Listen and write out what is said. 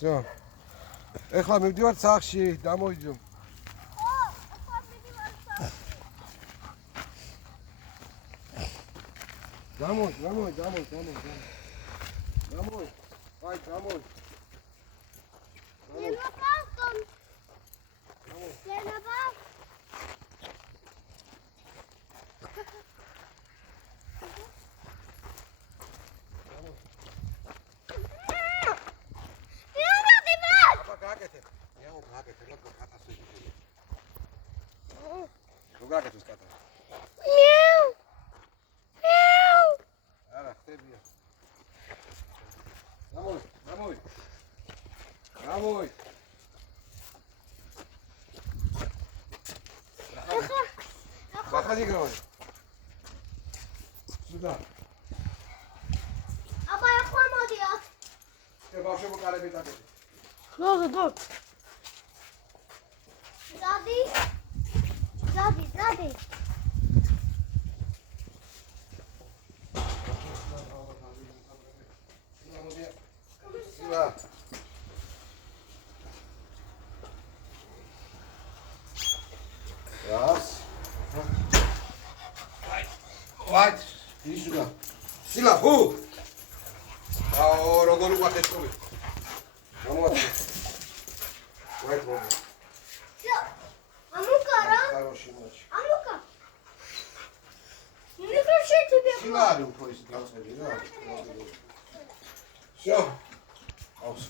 всё. ეხლა მივდივარ სახლში, დამოიჯო. ხო, ეხლა მივდივარ სახლში. Домой. Ай, домой. Я на балкон. Я на балкон. Домой. Заходи, говорю. Сюда. Აბა ახლა მოდიოთ. Ты бабушку карები დაგეთ. გოგო. დადი. Сюда. Раз. Ой, иди сюда. Сила, ху! Ао, როგორ უყურეთ თქვი. გამოვადი. ვაით მომ. ამუკარა. Хороший матч. ამუკა. მიკროფონი тебе. Сила, უფრო ის გავწევი რა. Всё. Аус.